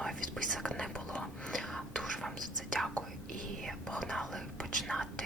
мною відписок не було. Дуже вам за це дякую. І погнали починати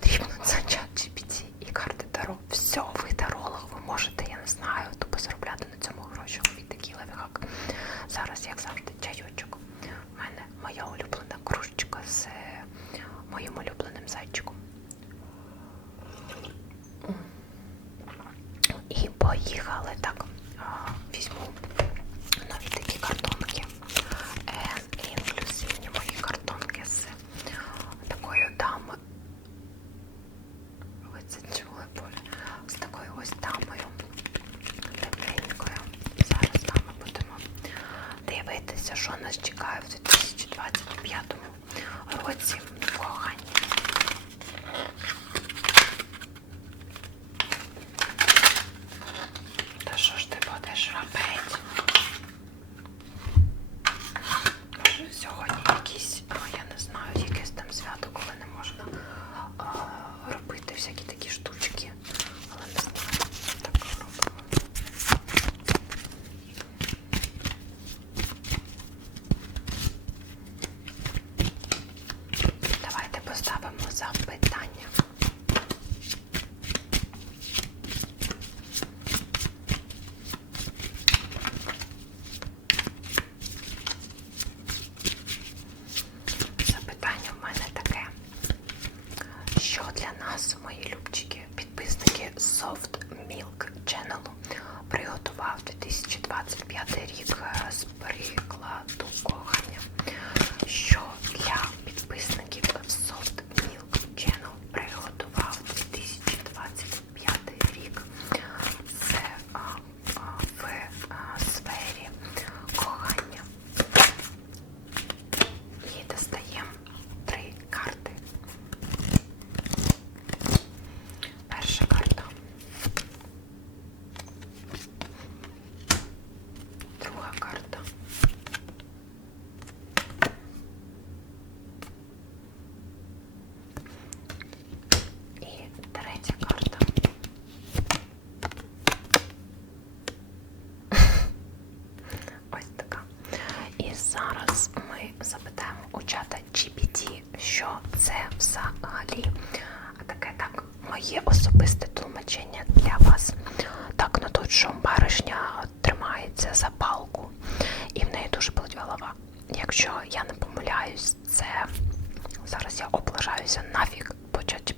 потрібно, це чат GPT і карти Таро. Все, ви таролог, ви можете, я не знаю, тупо заробляти на цьому гроші. Ловіть такий лайфхак. Зараз, як завжди, чайочок. У мене моя улюблена кружечка з моїм моїм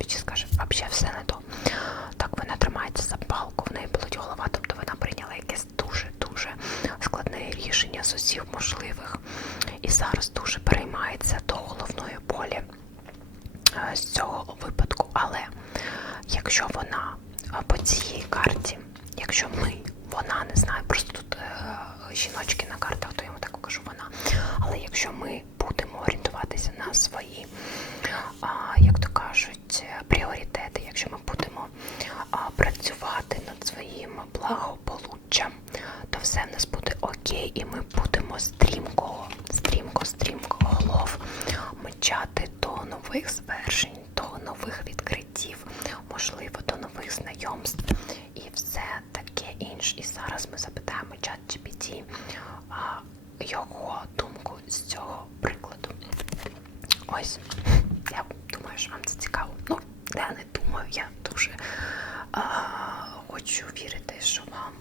GPT скаже, взагалі все не то. Так вона тримається за палку, в неї болить голова, тобто вона прийняла якесь дуже-дуже складне рішення з усіх можливих. І зараз дуже переймається до головної болі е, з цього випадку. Але якщо вона е, по цій карті, якщо ми, вона не знаю, просто тут е, жіночки на картах, то я йому так кажу вона. Але якщо ми будемо орієнтуватися на свої, а, як то кажуть, е, пріоритети, якщо ми будемо працювати над своїм благополуччям, то все в нас буде окей, і ми будемо стрімко, стрімко, стрімко голов мчати до нових звершень, до нових відкриттів, можливо, до нових знайомств і все таке інше. І зараз ми запитаємо чат GPT його думку з цього прикладу. Ось, я думаю, що вам це цікаво. Ну, я не думаю, я дуже а, хочу вірити, що вам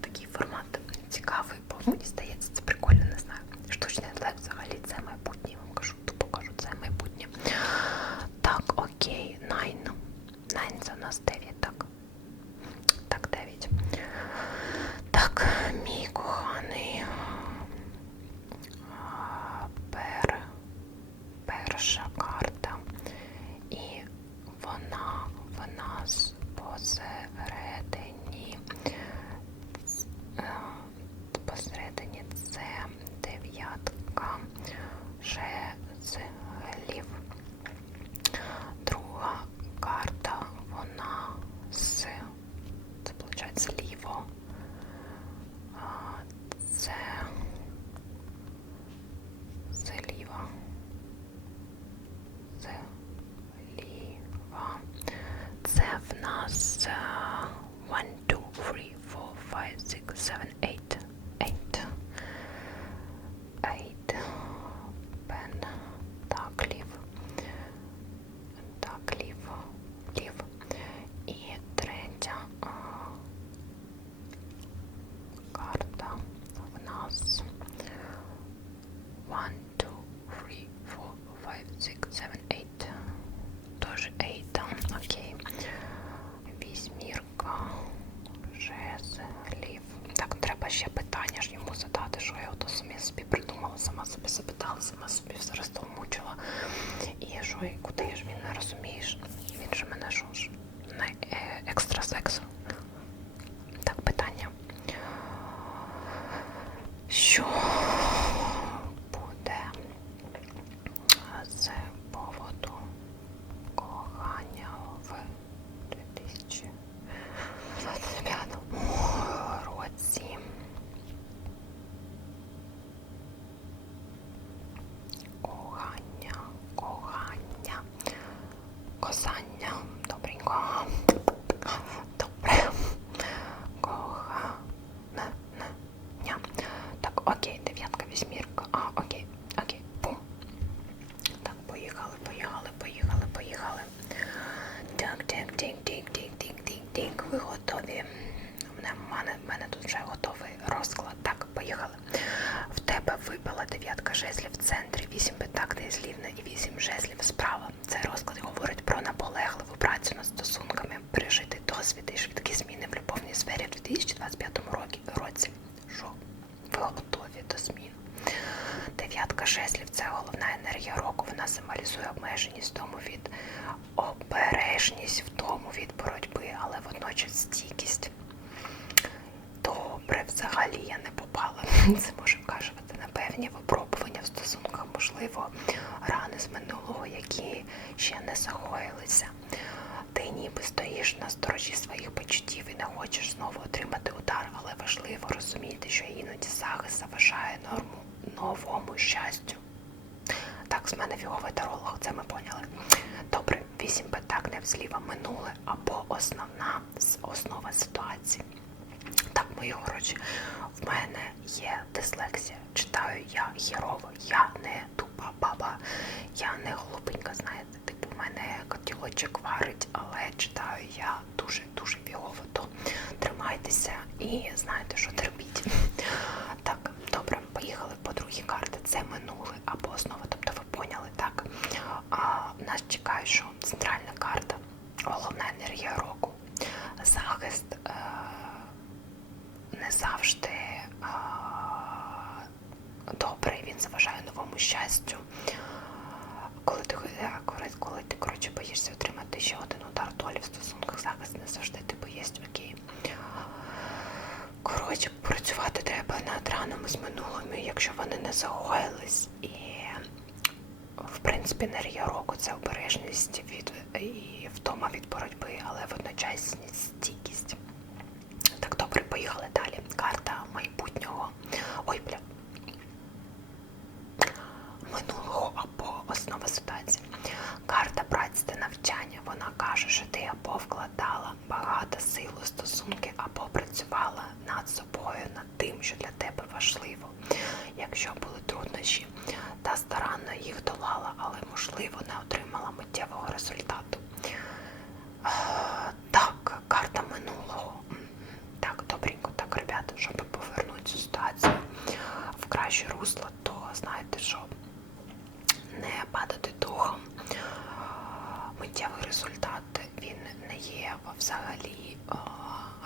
такий формат цікавий, бо мені здається, це прикольно, не знаю. Штучний інтелект взагалі це майбутнє, я вам кажу, тупо кажу, це майбутнє. Так, окей, найн. Найн це у нас 9, так. Так, 9. Так, мій коханий. а, Пер, перша карта. І вона в нас посередині. Е, Посередині це дев'ятка жезлів. Друга карта, вона з це виходить зліво. ти ж він не розумієш. Він же мене ж на е, екстра дев'ятка жезлей в центрі, вісім пентаклей злівна і вісім жезлів справа. Цей розклад говорить про наполегливу працю над стосунками, пережити досвід і швидкі зміни в любовній сфері в 2025 році. році. Що? Ви готові до змін? Дев'ятка жезлів це головна енергія року. Вона символізує обмеженість тому від обережність, втому від боротьби, але водночас стійкість. Добре, взагалі я не попала. Це може вказувати на певні випробування в стосунках, можливо, рани з минулого, які ще не загоїлися. Ти ніби стоїш на сторожі своїх почуттів і не хочеш знову отримати удар, але важливо розуміти, що іноді захист заважає норму новому щастю. Так, з мене фіговий таролог, це ми поняли. Добре, вісім пентаклів зліва минуле або основна с- основа ситуації. Так, мої хороші, в мене є дислексія. Читаю я хірово, я не тупа баба, я не голубенька, знаєте, типу, в мене котілочок варить, але читаю я дуже-дуже фігово, то тримайтеся і знаєте, що терпіть. Так, добре, поїхали по другій карті. Це минуле або основа, тобто ви поняли, так? А, нас чекає, що центральна карта, головна енергія року, захист. Е- не завжди а, добрий, він заважає новому щастю. Коли ти, е, коли, ти коротше, боїшся отримати ще один удар долі в стосунках, захист не завжди ти боїшся, окей. Коротше, працювати треба над ранами з минулими, якщо вони не загоїлись. І, в принципі, енергія року це обережність від і втома від боротьби, але водночас стійкість. Поїхали далі. Карта майбутнього. Ой, бля. Минулого або основа ситуації. Карта праці та навчання. Вона каже, що ти або вкладала багато сил у стосунки, або працювала над собою, над тим, що для тебе важливо. Якщо були труднощі, та старанно їх долала, але можливо не отримала миттєвого результату. Е, Так, карта минулого. М, Так, добренько, так, ребята, щоб повернути цю ситуацію в краще русло, то знаєте що? Не падати духом. Миттєвий результат він не є взагалі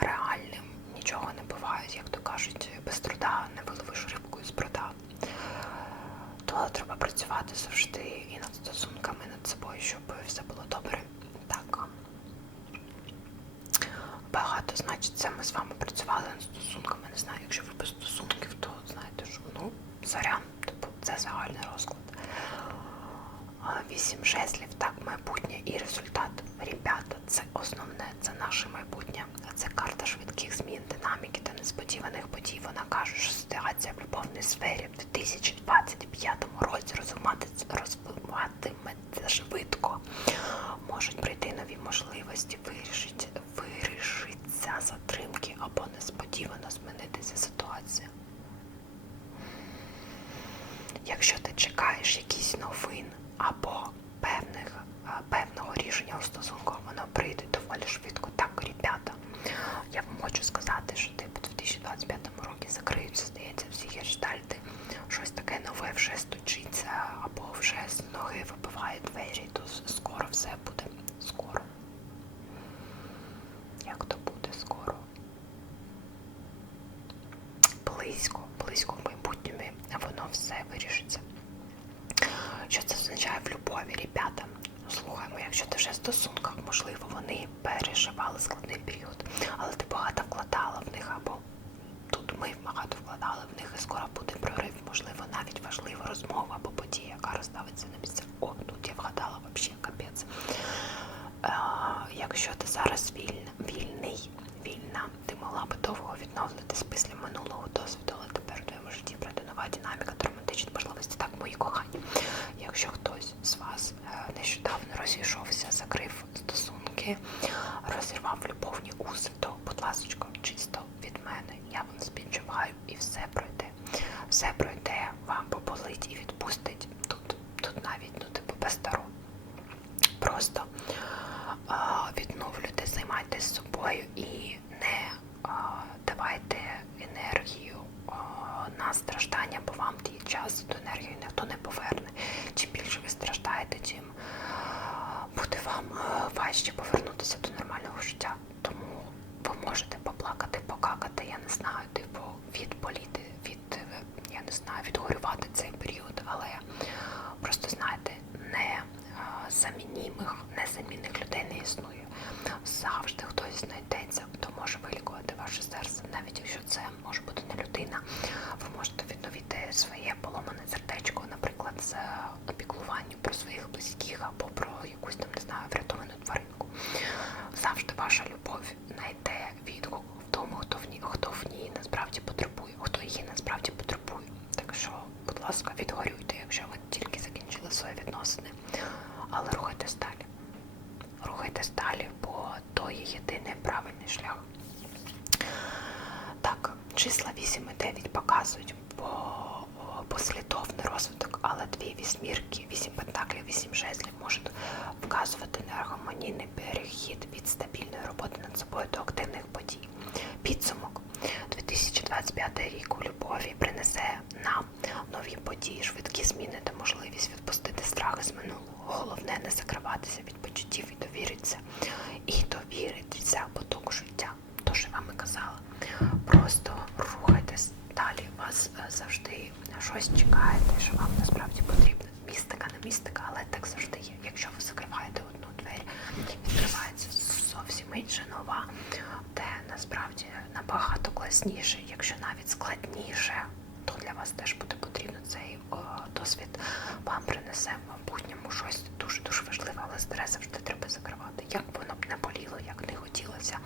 реальним. Нічого не буває, як то кажуть, без труда не виловиш рибку з пруда. То треба працювати завжди і над стосунками, і над собою, щоб все було добре. Так. Багато, значить, це ми з вами працювали над стосунками. Не знаю, якщо ви без стосунків, то знаєте, що ну, сорян, типу, це загальний розклад. Вісім жезлів, так, майбутнє і результат. Ребята, це основне, це наше майбутнє. Це карта швидких змін, динаміки та несподіваних подій. Вона каже, що ситуація в любовній сфері в 2025 році розвиватиметься, розвиватиметься швидко. Можуть прийти нові можливості, вирішить, вирішиться затримки або несподівано змінитися ситуація. Якщо ти чекаєш якісь новин або певних, е, певного рішення у стосунку, воно прийде доволі швидко. Так, ребята, я вам хочу сказати, нещодавно розійшовся, закрив стосунки. казала. Просто рухайтесь далі, вас е, завжди щось чекає, те, що вам насправді потрібно. Містика, не містика, але так завжди є. Якщо ви закриваєте одну двері, відкривається зовсім інша нова, де насправді набагато класніше, якщо навіть складніше, то для вас теж буде потрібно цей о, досвід. Вам принесе в майбутньому щось дуже дуже важливе, але стрес завжди треба закривати. Як воно б не боліло, як не хотілося.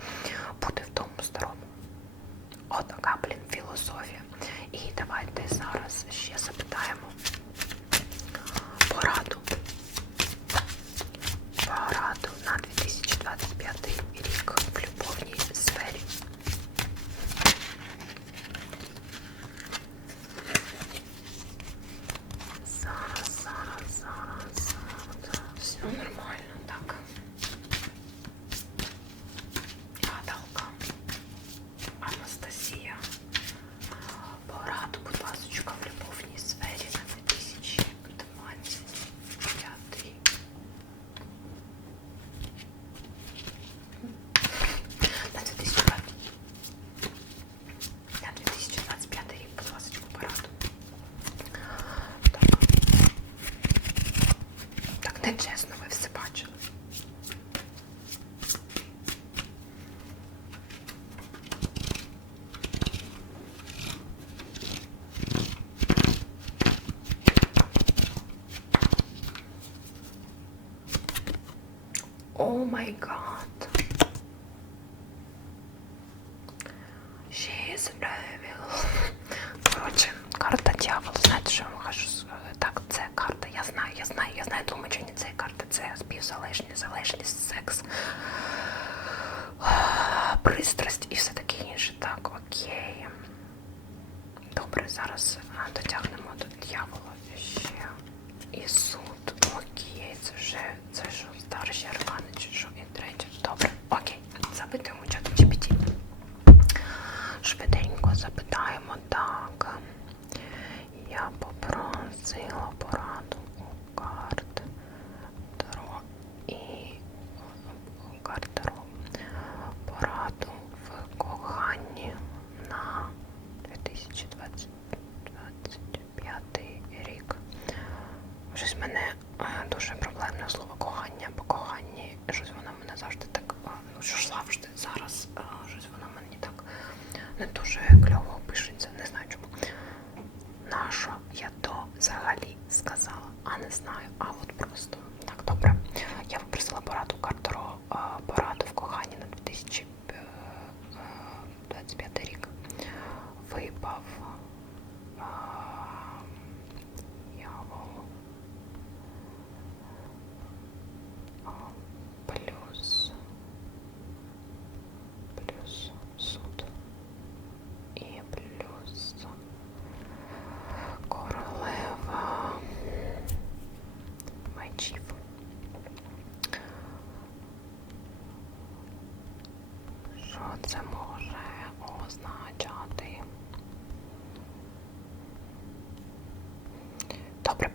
дьявол, знаєте, що я вам кажу? Е, так, це карта, я знаю, я знаю, я знаю, думаю, що не це карта, це співзалежність, залежність, секс, пристрасть і все таке інше. Так, окей. Добре, зараз е, дотягнемо до дьявола. зараз щось вона мені так не дуже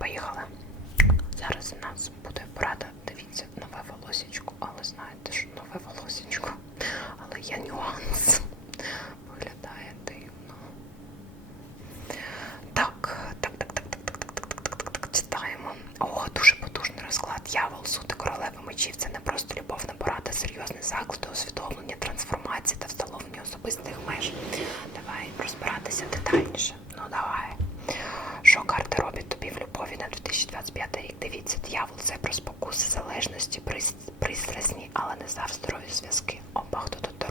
поїхали. Зараз у нас буде порада. Дивіться, нове волосічко, але знаєте, що нове волосічко, але є нюанс. Виглядає дивно. Так, так, так, так, так, так, так, так, так, так, так, читаємо. О, дуже потужний розклад. Явол, суд і королева мечів. Це не просто любовна порада, серйозний заклик до усвідомлення, трансформації та встановлення особистих меж. Давай розбиратися детальніше. Ну давай. Що карти роблять тобі в любові на 2025 рік? Дивіться, диявол це про спокуси, залежності, прис- пристрасні, але не завжди здорові зв'язки. Хто тут.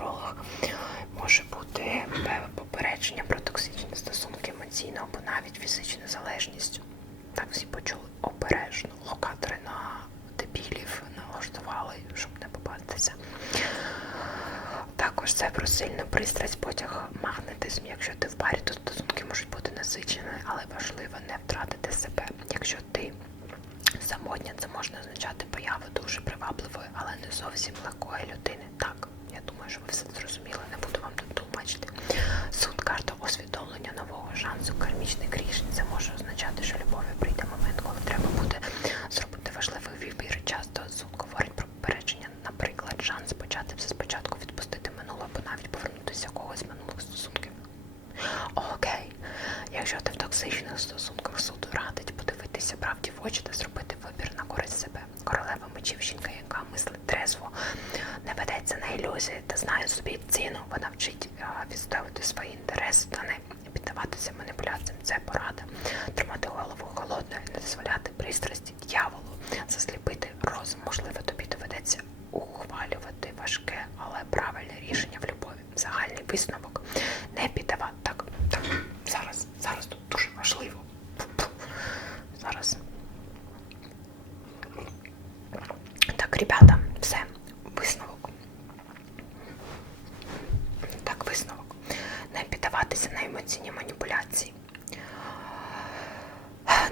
Може бути певне попередження про токсичні стосунки емоційно або навіть фізичну залежність. Так всі почули обережно. Локатори на дебілів налаштували, щоб не попастися. Також це про сильну пристрасть, потяг, магнетизм. Якщо ти в парі, то стосунки можуть бути насиченими, але важливо не втратити себе. Якщо ти самотня, це може означати появу дуже привабливої, але не зовсім легкої людини. Так, я думаю, що ви все зрозуміли, не буду вам тут тлумачити. Суд карта усвідомлення нового шансу, кармічний рішень. Це може означати, що любові прийде момент, коли треба буде зробити важливий вибір. Часто суд говорить про попередження, наприклад, шанс почати все спочатку, відпустити минуле, або навіть повернутися когось з минулих стосунків. Окей, якщо ти в токсичних стосунках суду радить подивитися правді в очі та зробити вибір на користь себе. Королева мечів жінка, яка мислить трезво, не ведеться на ілюзії та знає собі ціну. Вона вчить а, відставити свої інтереси та не піддаватися маніпуляціям. Це порада. Тримати голову холодною, не дозволяти пристрасті дьяволу, засліпити розум. Можливо, тобі доведеться ухвалювати важке, але правильне рішення в любові. Загальний висновок. Не піддавати так. Так, зараз, зараз тут дуже важливо. Зараз. Так, ребята, все, висновок. Так, висновок. Не піддаватися на емоційні маніпуляції.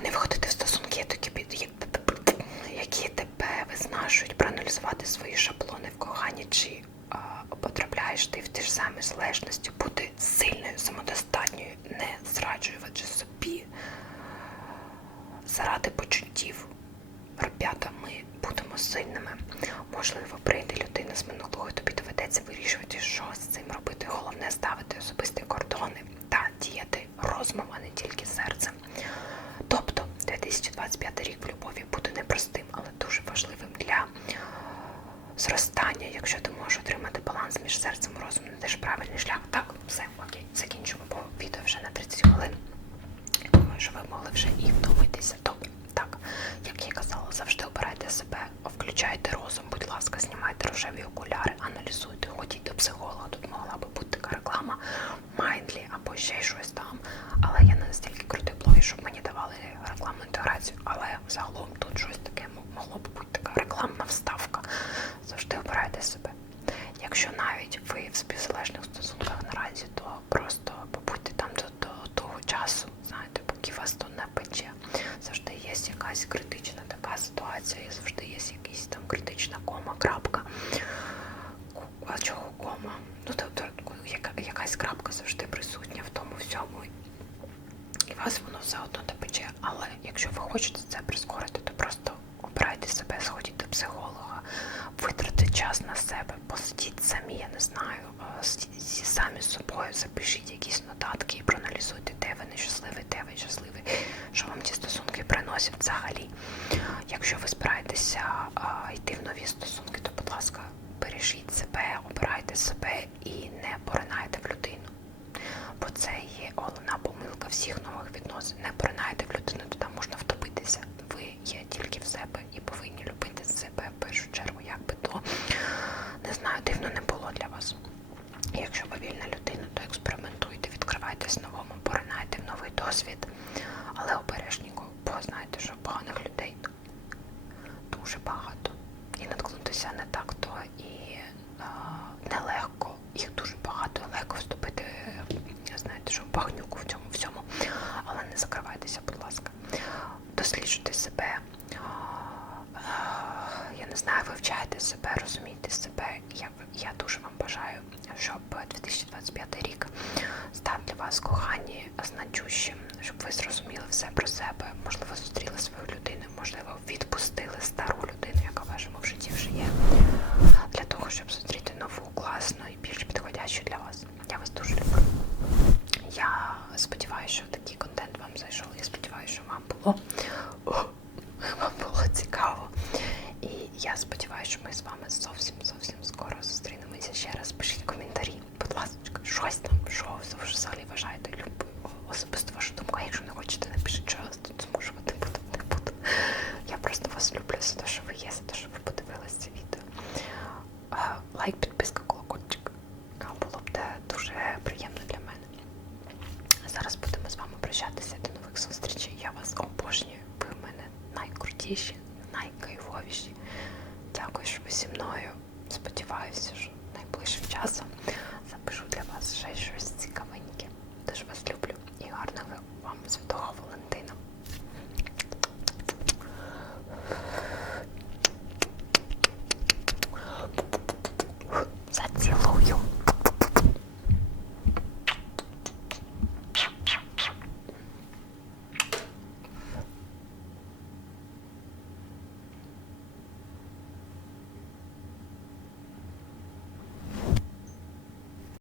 Не виходити в стосунки, які, під- які тебе виснажують, проаналізувати свої шаблони в коханні, чи а, потрапляєш ти в ті ж самі залежності, бути сильною, самодостатньою, не зраджувати собі заради почуттів. Ребята, ми будемо сильними. Можливо, прийде людина з минулого, і тобі доведеться вирішувати, що з цим робити. Головне ставити особисті кордони та діяти розумом, а не тільки серцем. Тобто, 2025 рік в любові буде непростим, але дуже важливим для зростання, якщо ти можеш отримати баланс між серцем і розумом, знайдеш правильний шлях. Так, все, окей, закінчимо, бо відео вже на 30 хвилин. Я думаю, що ви могли вже і вдуматися. Добре, так, як я казала, завжди обирайте себе, включайте розум, будь ласка, знімайте рожеві окуляри, аналізуйте, ходіть до психолога. Тут могла би бути така реклама Mindly або ще щось там. Але я не настільки крутий блогер, щоб мені давали рекламну інтеграцію. Але загалом тут щось таке могло б бути така рекламна вставка. Завжди обирайте себе. Якщо навіть ви в співзалежних стосунках наразі, то просто побудьте там до, до того часу, знаєте, поки вас то не пече. Завжди є якась критична така ситуація, і завжди є якась там критична кома, крапка. А чого кома? Ну, тобто якась крапка завжди присутня в тому всьому. І вас воно все одно не пече. Але якщо ви хочете це прискорити, то просто обирайте себе, сходіть до психолога, витратьте час на себе, посидіть самі, я не знаю, е, самі з собою, запишіть якісь нотатки і проаналізуйте, де ви нещасливий, де ви щасливий, що вам ці стосунки приносять взагалі. Якщо ви збираєтеся а, йти в нові стосунки, то, будь ласка, бережіть себе, обирайте себе і не поринайте в людину. Бо це є головна помилка всіх нових відносин. Не поринайте в людину, то там можна втопитися. Ви є досвід, але обережненько, бо знаєте, що поганих людей дуже багато. І наткнутися не так то і а, нелегко. Їх дуже багато, і легко вступити, знаєте,